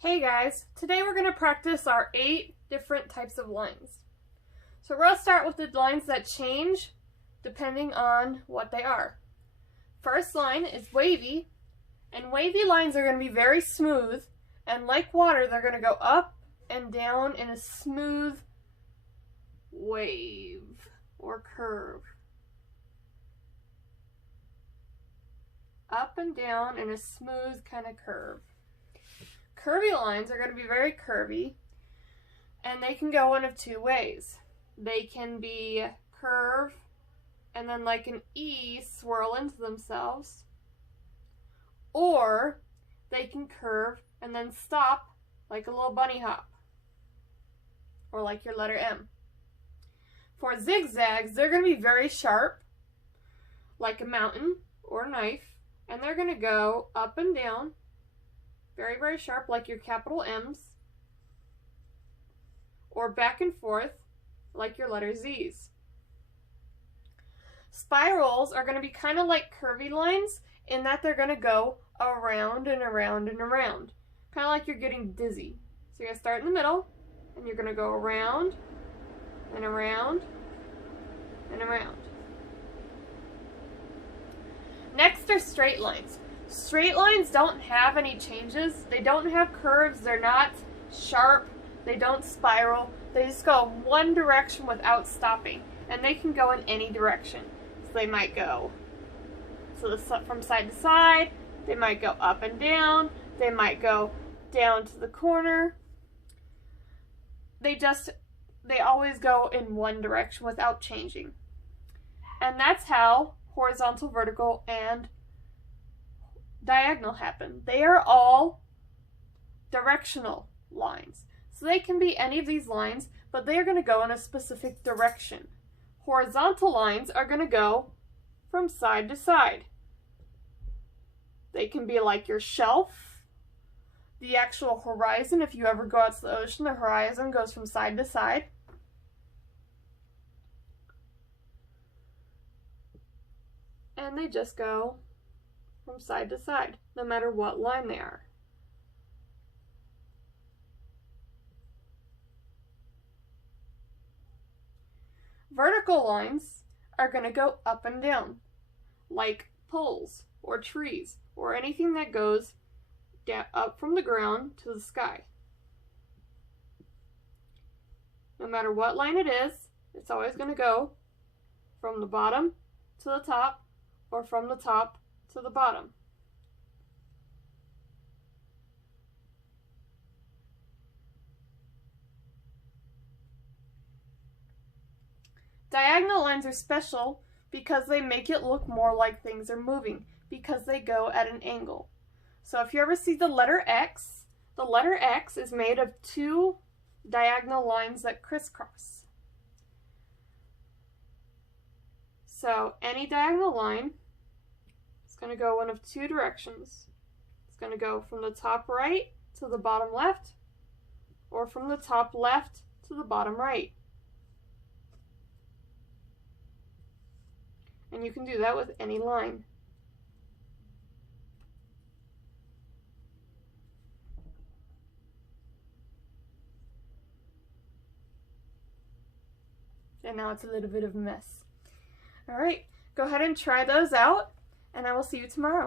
Hey guys, today we're going to practice our 8 different types of lines. So we're going to start with the lines that change depending on what they are. First line is wavy, and wavy lines are going to be very smooth, and like water they're going to go up and down in a smooth wave or curve. Up and down in a smooth kind of curve. Curvy lines are going to be very curvy, and they can go one of two ways. They can be curve and then like an E swirl into themselves, or they can curve and then stop like a little bunny hop, or like your letter M. For zigzags, they're going to be very sharp, like a mountain or a knife, and they're going to go up and down, very, very sharp, like your capital M's, or back and forth, like your letter Z's. Spirals are going to be kind of like curvy lines in that they're going to go around and around and around, kind of like you're getting dizzy. So you're going to start in the middle, and you're going to go around and around and around. Next are straight lines. Straight lines don't have any changes. They don't have curves. They're not sharp. They don't spiral. They just go one direction without stopping. And they can go in any direction. So they might go from side to side. They might go up and down. They might go down to the corner. They always go in one direction without changing. And that's how horizontal, vertical, and diagonal happen. They are all directional lines. So they can be any of these lines, but they are going to go in a specific direction. Horizontal lines are going to go from side to side. They can be like your shelf, the actual horizon. If you ever go out to the ocean, the horizon goes from side to side. And they just go from side to side, no matter what line they are. Vertical lines are going to go up and down, like poles or trees or anything that goes up from the ground to the sky. No matter what line it is, it's always going to go from the bottom to the top, or from the top to the bottom. Diagonal lines are special because they make it look more like things are moving, because they go at an angle. So if you ever see the letter X is made of 2 diagonal lines that crisscross. So any diagonal line is going to go one of 2 directions. It's going to go from the top right to the bottom left, or from the top left to the bottom right. And you can do that with any line. And now it's a little bit of a mess. All right, go ahead and try those out, and I will see you tomorrow.